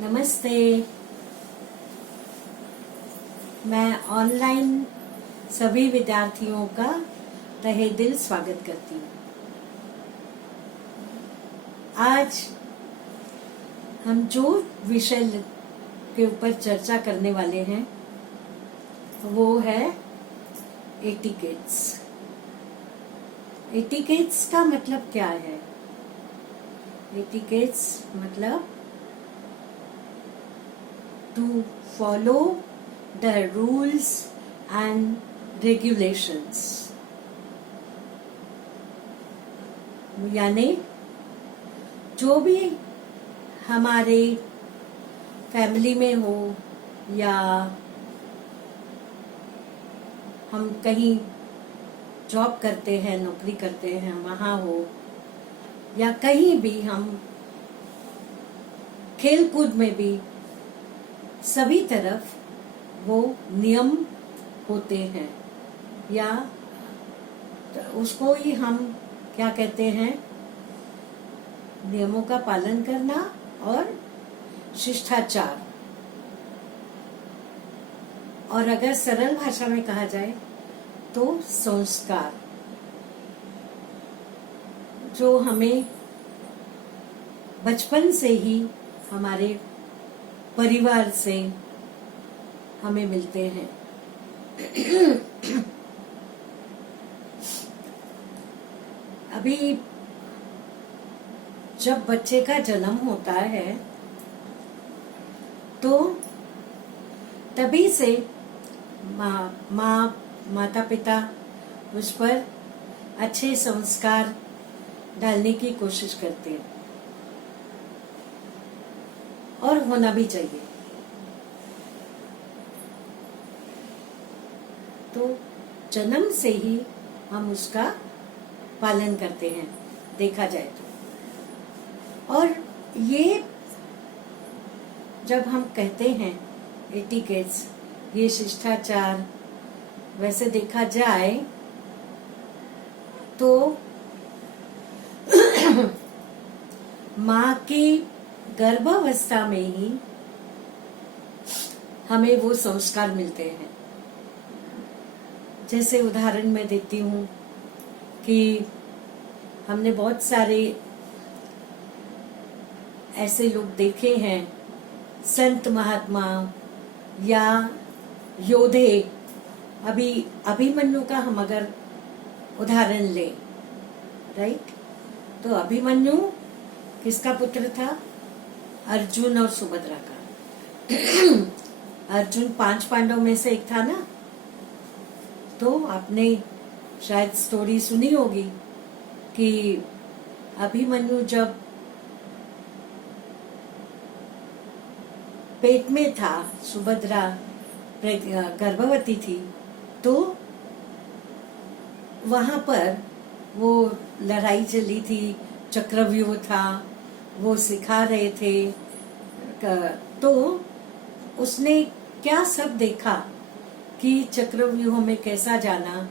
नमस्ते। मैं ऑनलाइन सभी विद्यार्थियों का तहे दिल स्वागत करती हूँ। आज हम जो विषय के ऊपर चर्चा करने वाले हैं वो है एटिकेट्स। एटिकेट्स का मतलब क्या है? एटिकेट्स मतलब to follow the rules and regulations, यानी जो भी हमारे फैमिली में हो या हम कहीं जॉब करते हैं, नौकरी करते हैं, वहाँ हो या कहीं भी हम खेल कूद में भी, सभी तरफ वो नियम होते हैं या उसको ही हम क्या कहते हैं, नियमों का पालन करना और शिष्टाचार। और अगर सरल भाषा में कहा जाए तो संस्कार, जो हमें बचपन से ही हमारे परिवार से हमें मिलते हैं। अभी जब बच्चे का जन्म होता है तो तभी से माता पिता उस पर अच्छे संस्कार डालने की कोशिश करते हैं और होना भी चाहिए। तो जन्म से ही हम उसका पालन करते हैं, देखा जाए तो। और ये जब हम कहते हैं एटिकेट्स, ये शिष्टाचार, वैसे देखा जाए तो माँ की गर्भावस्था में ही हमें वो संस्कार मिलते हैं। जैसे उदाहरण मैं देती हूँ कि हमने बहुत सारे ऐसे लोग देखे हैं, संत महात्मा या योधे। अभी अभिमन्यु का हम अगर उदाहरण लें, राइट, तो अभिमन्यु किसका पुत्र था? अर्जुन और सुभद्रा का। अर्जुन 5 पांडव में से एक था ना। तो आपने शायद स्टोरी सुनी होगी कि अभिमन्यु जब पेट में था, सुभद्रा गर्भवती थी, तो वहां पर वो लड़ाई चली थी, चक्रव्यूह था, वो सिखा रहे थे। तो उसने क्या सब देखा कि चक्रव्यूह में कैसा जाना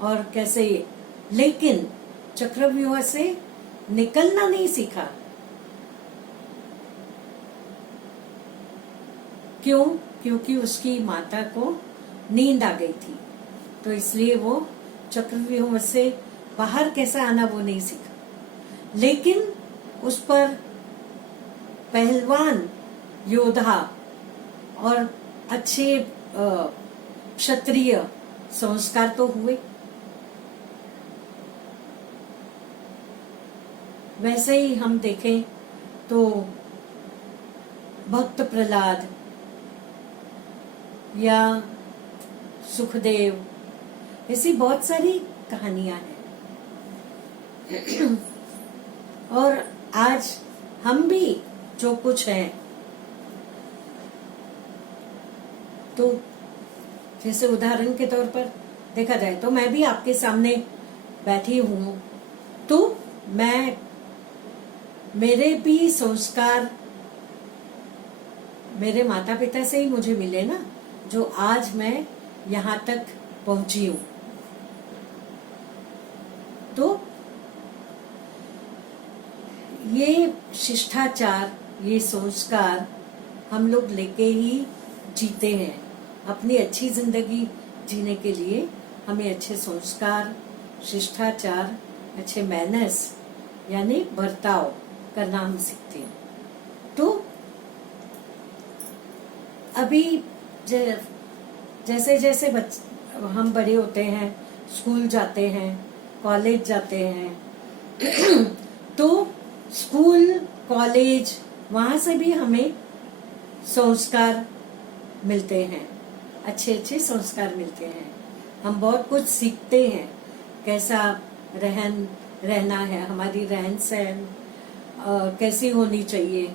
और कैसे, लेकिन चक्रव्यूह से निकलना नहीं सीखा। क्यों? क्योंकि उसकी माता को नींद आ गई थी, तो इसलिए वो चक्रव्यूह से बाहर कैसा आना वो नहीं सीखा। लेकिन उस पर पहलवान योद्धा और अच्छे क्षत्रिय संस्कार तो हुए। वैसे ही हम देखें तो भक्त प्रहलाद या सुखदेव, ऐसी बहुत सारी कहानियां हैं। और आज हम भी जो कुछ हैं, तो जैसे उदाहरण के तौर पर देखा जाए तो मैं भी आपके सामने बैठी हूँ, तो मेरे भी संस्कार मेरे माता पिता से ही मुझे मिले ना, जो आज मैं यहाँ तक पहुंची हूँ। तो ये शिष्टाचार, ये संस्कार हम लोग लेके ही जीते हैं। अपनी अच्छी जिंदगी जीने के लिए हमें अच्छे संस्कार, शिष्टाचार, अच्छे मैनर्स यानी बर्ताव करना हम सीखते हैं। तो अभी जैसे जैसे हम बड़े होते हैं, स्कूल जाते हैं, कॉलेज जाते हैं तो स्कूल, कॉलेज, वहाँ से भी हमें संस्कार मिलते हैं, अच्छे अच्छे संस्कार मिलते हैं। हम बहुत कुछ सीखते हैं, कैसा रहना है, हमारी रहन सहन कैसी होनी चाहिए,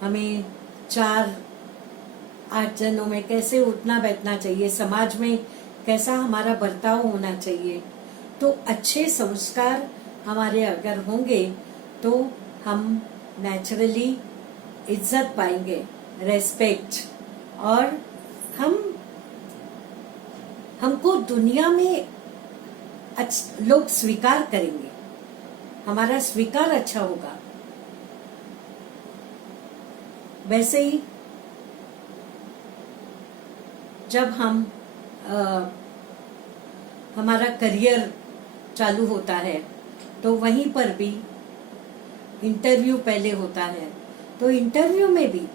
हमें 4-8 जनों में कैसे उठना बैठना चाहिए, समाज में कैसा हमारा बर्ताव होना चाहिए। तो अच्छे संस्कार हमारे अगर होंगे तो हम नेचुरली इज्जत पाएंगे, रेस्पेक्ट, और हमको दुनिया में लोग स्वीकार करेंगे, हमारा स्वीकार अच्छा होगा। वैसे ही जब हमारा करियर चालू होता है तो वहीं पर भी इंटरव्यू पहले होता है। तो इंटरव्यू में भी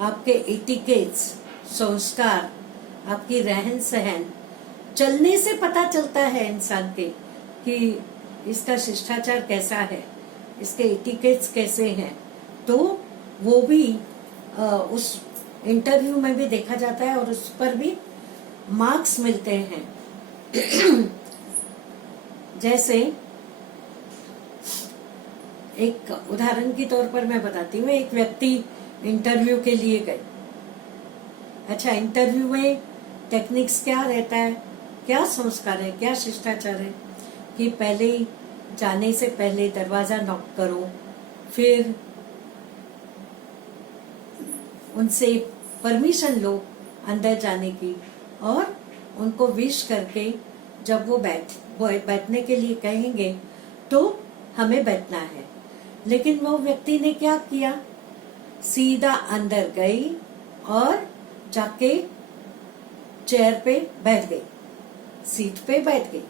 आपके एटिकेट्स, संस्कार, आपकी रहन सहन, चलने से पता चलता है इंसान के कि इसका शिष्टाचार कैसा है, इसके एटिकेट्स कैसे हैं। तो वो भी उस इंटरव्यू में भी देखा जाता है और उस पर भी मार्क्स मिलते हैं। जैसे एक उदाहरण के तौर पर मैं बताती हूँ, एक व्यक्ति इंटरव्यू के लिए गए। अच्छा, इंटरव्यू में टेक्निक्स क्या रहता है, क्या संस्कार है, क्या शिष्टाचार है कि पहले जाने से पहले दरवाजा नॉक करो, फिर उनसे परमिशन लो अंदर जाने की, और उनको विश करके जब वो बैठने के लिए कहेंगे तो हमें बैठना है। लेकिन वो व्यक्ति ने क्या किया, सीधा अंदर गई और जाके चेयर पे बैठ गई, सीट पे बैठ गई।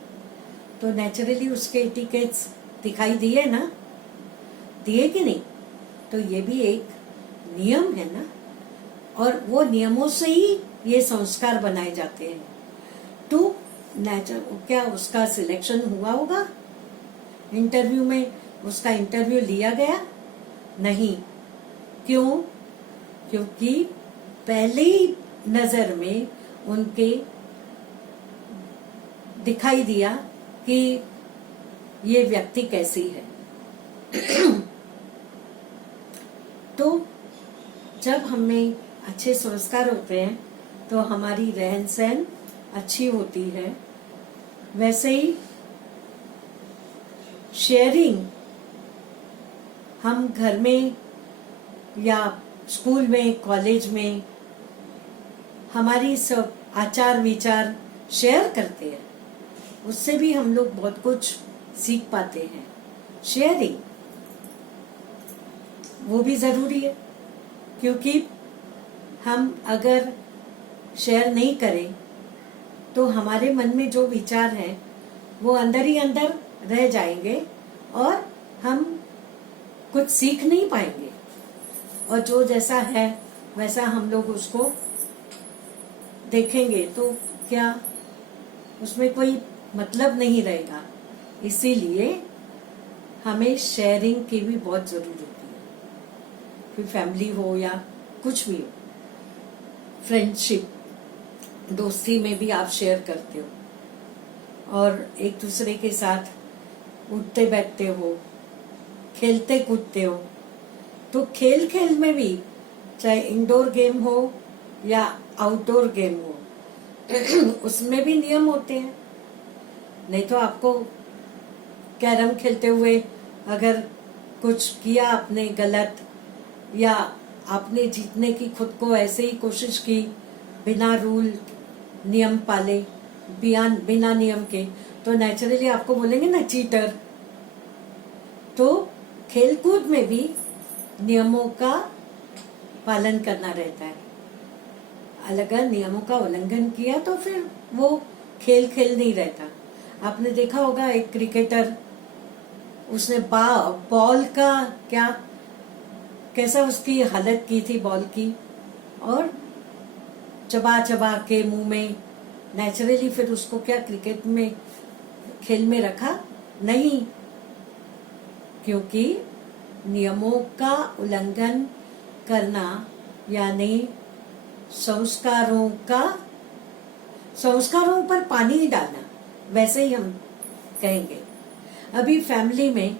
तो नेचुरली उसके एटिकेट्स दिखाई दिए ना, दिए कि नहीं? तो ये भी एक नियम है ना, और वो नियमों से ही ये संस्कार बनाए जाते हैं। तो क्या उसका सिलेक्शन हुआ होगा इंटरव्यू में? उसका इंटरव्यू लिया गया नहीं। क्यों? क्योंकि पहली नजर में उनके दिखाई दिया कि ये व्यक्ति कैसी है। तो जब हमें अच्छे संस्कार होते हैं तो हमारी रहन सहन अच्छी होती है। वैसे ही शेयरिंग, हम घर में या स्कूल में, कॉलेज में हमारी सब आचार विचार शेयर करते हैं, उससे भी हम लोग बहुत कुछ सीख पाते हैं। शेयरिंग वो भी जरूरी है, क्योंकि हम अगर शेयर नहीं करें तो हमारे मन में जो विचार हैं वो अंदर ही अंदर रह जाएंगे और हम कुछ सीख नहीं पाएंगे, और जो जैसा है वैसा हम लोग उसको देखेंगे तो क्या उसमें कोई मतलब नहीं रहेगा। इसीलिए हमें शेयरिंग की भी बहुत जरूरत होती है, फिर फैमिली हो या कुछ भी हो, फ्रेंडशिप, दोस्ती में भी आप शेयर करते हो और एक दूसरे के साथ उठते बैठते हो, खेलते कूदते हो। तो खेल खेल में भी, चाहे इंडोर गेम हो या आउटडोर गेम हो, उसमें भी नियम होते हैं। नहीं तो आपको कैरम खेलते हुए अगर कुछ किया आपने गलत, या आपने जीतने की खुद को ऐसे ही कोशिश की बिना रूल नियम पाले, बिना नियम के, तो नेचुरली आपको बोलेंगे ना चीटर। तो खेलकूद में भी नियमों का पालन करना रहता है। अगर नियमों का उल्लंघन किया तो फिर वो खेल नहीं रहता। आपने देखा होगा एक क्रिकेटर, उसने बॉल का कैसा उसकी हालत की थी बॉल की, और चबा चबा के मुंह में, नेचुरली फिर उसको क्या क्रिकेट में खेल में रखा नहीं, क्योंकि नियमों का उल्लंघन करना यानी संस्कारों पर पानी डालना, वैसे ही हम कहेंगे। अभी फैमिली में,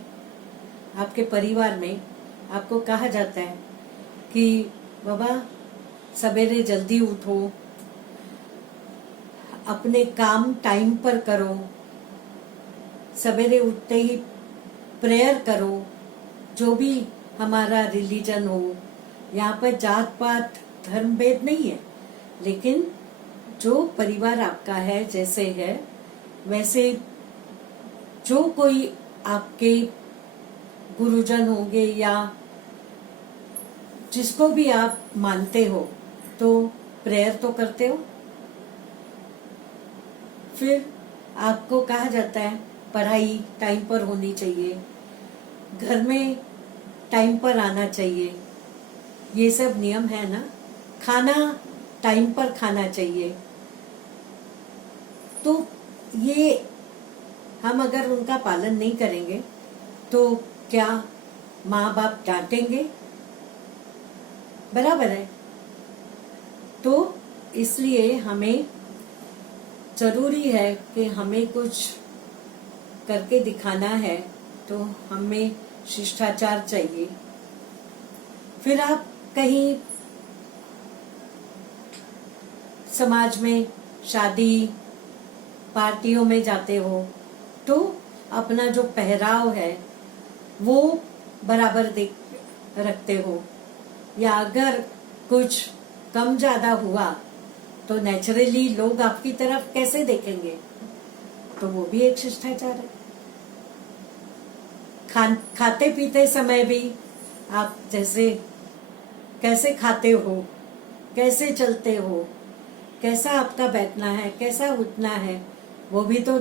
आपके परिवार में आपको कहा जाता है कि बाबा सवेरे जल्दी उठो, अपने काम टाइम पर करो, सवेरे उठते ही प्रेयर करो, जो भी हमारा रिलीजन हो। यहाँ पर जात पात धर्म भेद नहीं है, लेकिन जो परिवार आपका है जैसे है वैसे जो कोई आपके गुरुजन होंगे या जिसको भी आप मानते हो तो प्रेयर तो करते हो। फिर आपको कहा जाता है पढ़ाई टाइम पर होनी चाहिए, घर में टाइम पर आना चाहिए, ये सब नियम है ना। खाना टाइम पर खाना चाहिए। तो ये हम अगर उनका पालन नहीं करेंगे तो क्या माँ बाप डांटेंगे? बराबर है। तो इसलिए हमें जरूरी है कि हमें कुछ करके दिखाना है, तो हमें शिष्टाचार चाहिए। फिर आप कहीं समाज में शादी पार्टियों में जाते हो तो अपना जो पहराव है वो बराबर रखते हो, या अगर कुछ कम ज्यादा हुआ तो नेचुरली लोग आपकी तरफ कैसे देखेंगे, तो वो भी एक शिष्टाचार है। खाते पीते समय भी आप जैसे कैसे खाते हो, कैसे चलते हो, कैसा आपका बैठना है, कैसा उठना है, वो भी तो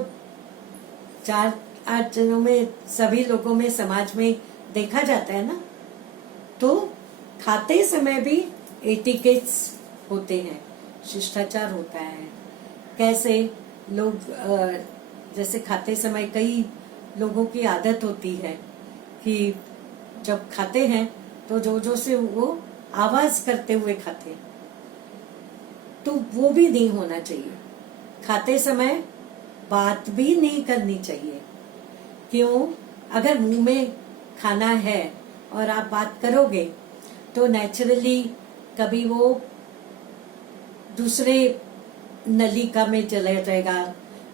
4-8 जनों में, सभी लोगों में, समाज में देखा जाता है ना। तो खाते समय भी एटिकेट्स होते हैं, शिष्टाचार होता है। कैसे लोग जैसे खाते समय कई लोगों की आदत होती है कि जब खाते हैं तो जो से वो आवाज करते हुए खाते हैं, तो वो भी नहीं होना चाहिए। खाते समय बात भी नहीं करनी चाहिए। क्यों? अगर मुंह में खाना है और आप बात करोगे तो नेचुरली कभी वो दूसरे नलिका में चला जाएगा,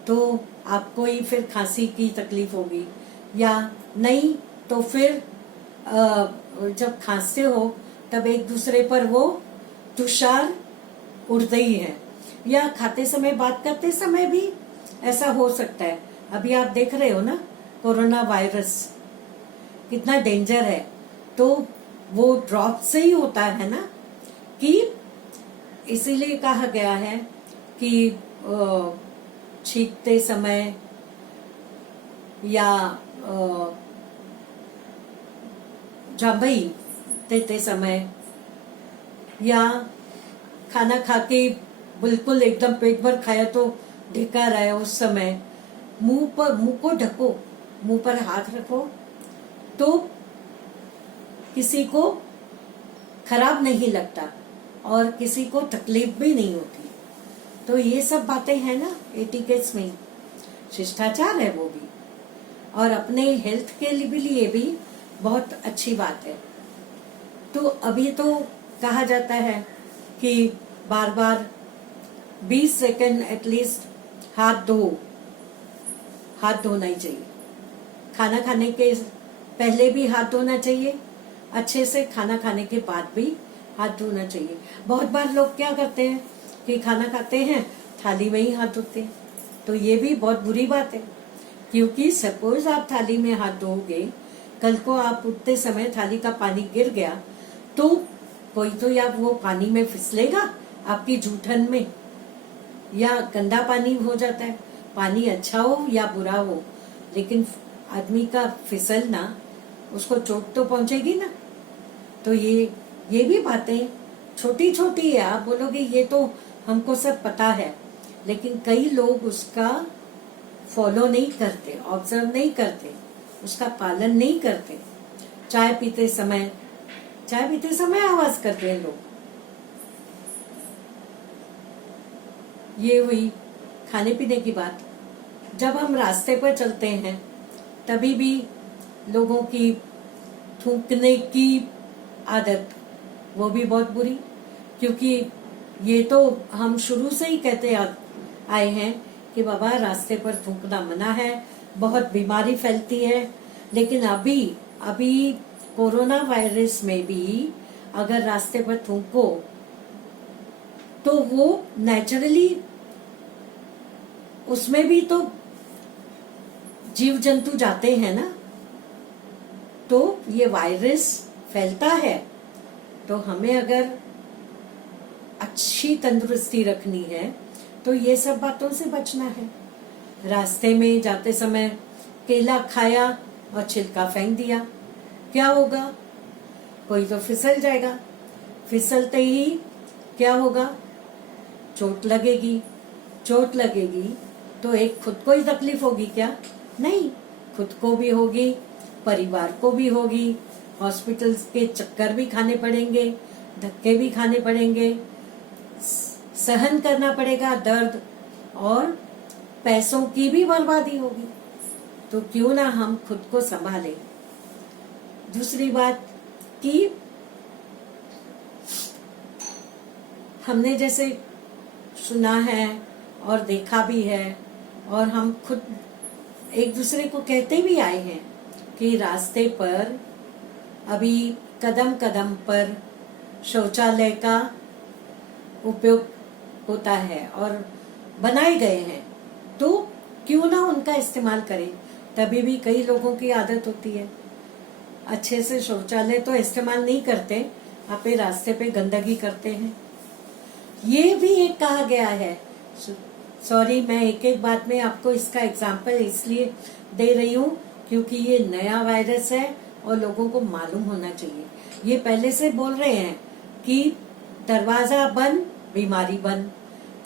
तो आपको ही फिर खांसी की तकलीफ होगी, या नहीं तो फिर जब खांसते हो तब एक दूसरे पर वो तुषार उड़ते ही है, या खाते समय बात करते समय भी ऐसा हो सकता है। अभी आप देख रहे हो ना कोरोना वायरस कितना डेंजर है, तो वो ड्रॉप से ही होता है ना, कि इसीलिए कहा गया है कि छींकते समय या जांभई देते समय या खाना खा के बिल्कुल एकदम पेट भर खाया तो ढका रहा है उस समय मुंह को ढको, मुंह पर हाथ रखो, तो किसी को खराब नहीं लगता और किसी को तकलीफ भी नहीं होती। तो ये सब बातें हैं ना एटिकेट्स में, शिष्टाचार है वो भी, और अपने हेल्थ के लिए भी बहुत अच्छी बात है। तो अभी तो कहा जाता है कि बार बार 20 सेकंड एटलीस्ट हाथ धोना ही चाहिए। खाना खाने के पहले भी हाथ धोना चाहिए, अच्छे से खाना खाने के बाद भी हाथ धोना चाहिए। बहुत बार लोग क्या करते हैं कि खाना खाते हैं थाली में ही हाथ धोते हैं, तो ये भी बहुत बुरी बात है, क्योंकि सपोज आप थाली में हाथ धोगे, कल को आप उठते समय थाली का पानी गिर गया तो कोई तो या वो पानी में फिसलेगा आपकी जूठन में, या गंदा पानी हो जाता है, पानी अच्छा हो या बुरा हो, लेकिन आदमी का फिसलना उसको चोट तो पहुंचेगी ना। तो ये भी बातें छोटी छोटी है, आप बोलोगे ये तो हमको सब पता है, लेकिन कई लोग उसका फॉलो नहीं करते, ऑब्जर्व नहीं करते, उसका पालन नहीं करते। चाय पीते समय आवाज करते हैं लोग। ये हुई खाने पीने की बात। जब हम रास्ते पर चलते हैं तभी भी लोगों की थूकने की आदत, वो भी बहुत बुरी, क्योंकि ये तो हम शुरू से ही कहते आए हैं कि बाबा रास्ते पर थूकना मना है, बहुत बीमारी फैलती है। लेकिन अभी कोरोना वायरस में भी अगर रास्ते पर थूको तो वो नेचुरली, उसमें भी तो जीव जंतु जाते हैं ना, तो ये वायरस फैलता है। तो हमें अगर अच्छी तंदुरुस्ती रखनी है तो ये सब बातों से बचना है। रास्ते में जाते समय केला खाया और छिलका फेंक दिया, क्या होगा? कोई तो फिसल जाएगा, फिसलते ही क्या होगा? चोट लगेगी तो एक खुद को ही तकलीफ होगी क्या? नहीं, खुद को भी होगी, परिवार को भी होगी, हॉस्पिटल के चक्कर भी खाने पड़ेंगे, धक्के भी खाने पड़ेंगे, सहन करना पड़ेगा दर्द, और पैसों की भी बर्बादी होगी। तो क्यों ना हम खुद को संभालें। दूसरी बात कि हमने जैसे सुना है और देखा भी है, और हम खुद एक दूसरे को कहते भी आए हैं कि रास्ते पर अभी कदम कदम पर शौचालय का उपयोग होता है और बनाए गए हैं, तो क्यों ना उनका इस्तेमाल करें। तभी भी कई लोगों की आदत होती है अच्छे से शौचालय तो इस्तेमाल नहीं करते, आपे रास्ते पे गंदगी करते हैं। ये भी एक कहा गया है, सॉरी मैं एक एक बात में आपको इसका एग्जाम्पल इसलिए दे रही हूँ क्योंकि ये नया वायरस है और लोगों को मालूम होना चाहिए। ये पहले से बोल रहे हैं कि दरवाजा बंद बीमारी बंद,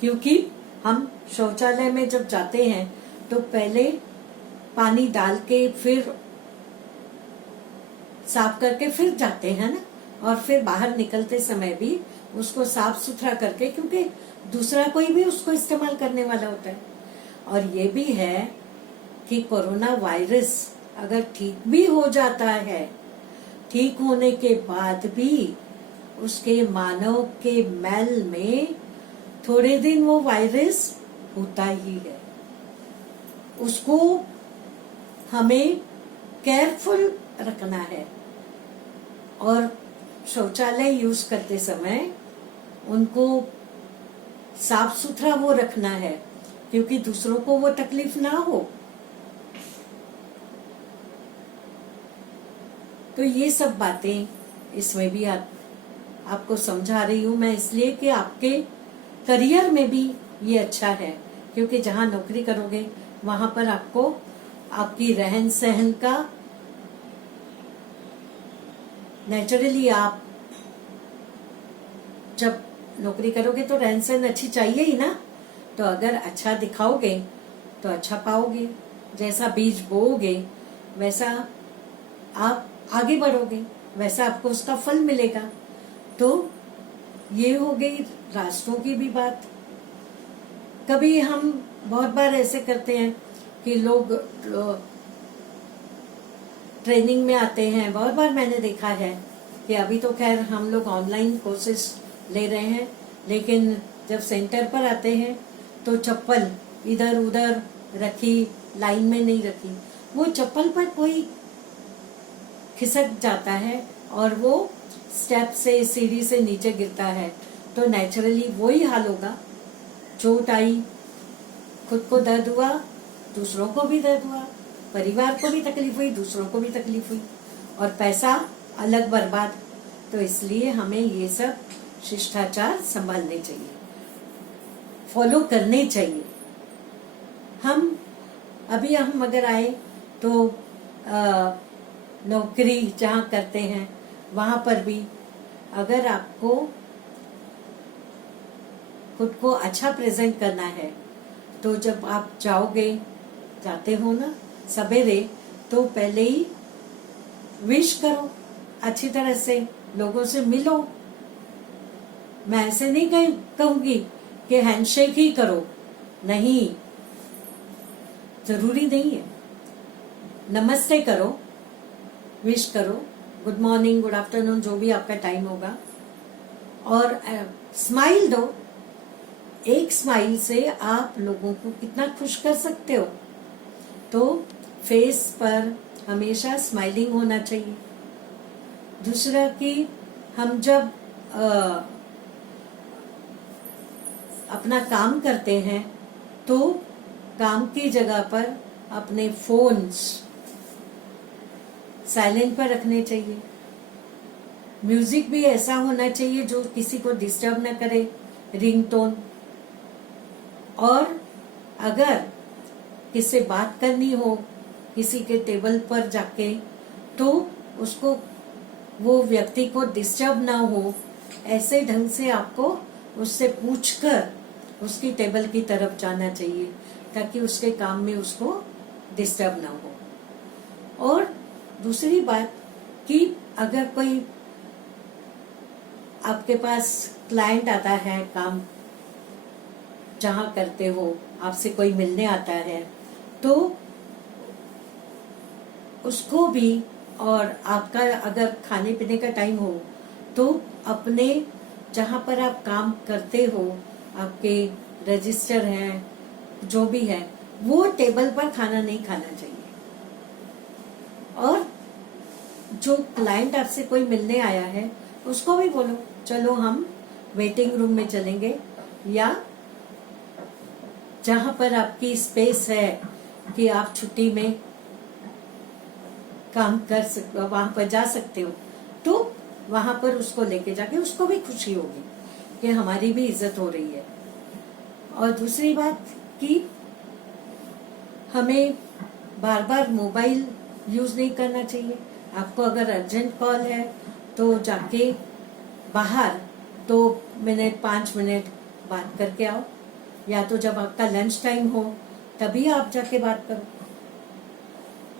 क्योंकि हम शौचालय में जब जाते हैं तो पहले पानी डाल के फिर साफ करके फिर जाते हैं ना, और फिर बाहर निकलते समय भी उसको साफ सुथरा करके, क्योंकि दूसरा कोई भी उसको इस्तेमाल करने वाला होता है। और ये भी है कि कोरोना वायरस अगर ठीक भी हो जाता है, ठीक होने के बाद भी उसके मानव के मैल में थोड़े दिन वो वायरस होता ही है। उसको हमें केयरफुल रखना है और शौचालय यूज करते समय उनको साफ सुथरा वो रखना है, क्योंकि दूसरों को वो तकलीफ ना हो। तो ये सब बातें इसमें भी आपको समझा रही हूँ मैं, इसलिए कि आपके करियर में भी ये अच्छा है, क्योंकि जहाँ नौकरी करोगे वहां पर आपको आपकी रहन सहन का नेचुरली, आप जब नौकरी करोगे तो रहन सहन अच्छी चाहिए ही ना। तो अगर अच्छा दिखाओगे तो अच्छा पाओगे, जैसा बीज बोओगे वैसा आप आगे बढ़ोगे, वैसा आपको उसका फल मिलेगा। तो ये हो गई राष्ट्रों की भी बात। कभी हम बहुत बार ऐसे करते हैं कि लोग ट्रेनिंग में आते हैं, बहुत बार मैंने देखा है कि अभी तो खैर हम लोग ऑनलाइन कोर्सेस ले रहे हैं, लेकिन जब सेंटर पर आते हैं तो चप्पल इधर उधर रखी, लाइन में नहीं रखी, वो चप्पल पर कोई खिसक जाता है और वो स्टेप से सीढ़ी से नीचे गिरता है, तो नेचुरली वही हाल होगा। चोट आई, खुद को दर्द हुआ, दूसरों को भी दर्द हुआ, परिवार को भी तकलीफ हुई, दूसरों को भी तकलीफ हुई, और पैसा अलग बर्बाद। तो इसलिए हमें ये सब शिष्टाचार संभालने चाहिए, फॉलो करने चाहिए। हम अगर आए तो नौकरी जहाँ करते हैं वहाँ पर भी अगर आपको खुद को अच्छा प्रेजेंट करना है तो जब आप जाते हो ना सवेरे, तो पहले ही विश करो, अच्छी तरह से लोगों से मिलो। मैं ऐसे नहीं कहूंगी कि हैंडशेक ही करो, नहीं, जरूरी नहीं है। नमस्ते करो, विश करो, गुड मॉर्निंग, गुड आफ्टरनून, जो भी आपका टाइम होगा, और स्माइल दो। एक स्माइल से आप लोगों को कितना खुश कर सकते हो। तो फेस पर हमेशा स्माइलिंग होना चाहिए। दूसरा कि हम जब अपना काम करते हैं तो काम की जगह पर अपने फोन्स साइलेंट पर रखने चाहिए। म्यूजिक भी ऐसा होना चाहिए जो किसी को डिस्टर्ब न करे, रिंगटोन। और अगर किसी से बात करनी हो किसी के टेबल पर जाके, तो उसको, वो व्यक्ति को डिस्टर्ब ना हो, ऐसे ढंग से आपको उससे पूछकर उसकी टेबल की तरफ जाना चाहिए ताकि उसके काम में उसको डिस्टर्ब ना हो। और दूसरी बात कि अगर कोई आपके पास क्लाइंट आता है, काम जहाँ करते हो, आपसे कोई मिलने आता है, तो उसको भी, और आपका अगर खाने पीने का टाइम हो तो अपने जहाँ पर आप काम करते हो, आपके रजिस्टर हैं, जो भी है, वो टेबल पर खाना नहीं खाना चाहिए। और जो क्लाइंट आपसे कोई मिलने आया है उसको भी बोलो, चलो हम वेटिंग रूम में चलेंगे, या जहां पर आपकी स्पेस है कि आप छुट्टी में काम कर सकते हो, वहां पर जा सकते हो, तो वहां पर उसको लेके जाके उसको भी खुशी होगी कि हमारी भी इज्जत हो रही है। और दूसरी बात कि हमें बार बार मोबाइल यूज नहीं करना चाहिए। आपको अगर अर्जेंट कॉल है तो जाके बाहर 2 मिनट 5 मिनट बात करके आओ, या तो जब आपका लंच टाइम हो तभी आप जाके बात करो।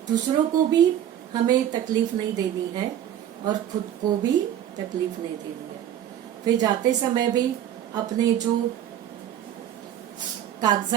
दूसरों को भी हमें तकलीफ नहीं देनी है और खुद को भी तकलीफ नहीं देनी है। फिर जाते समय भी अपने जो कागजात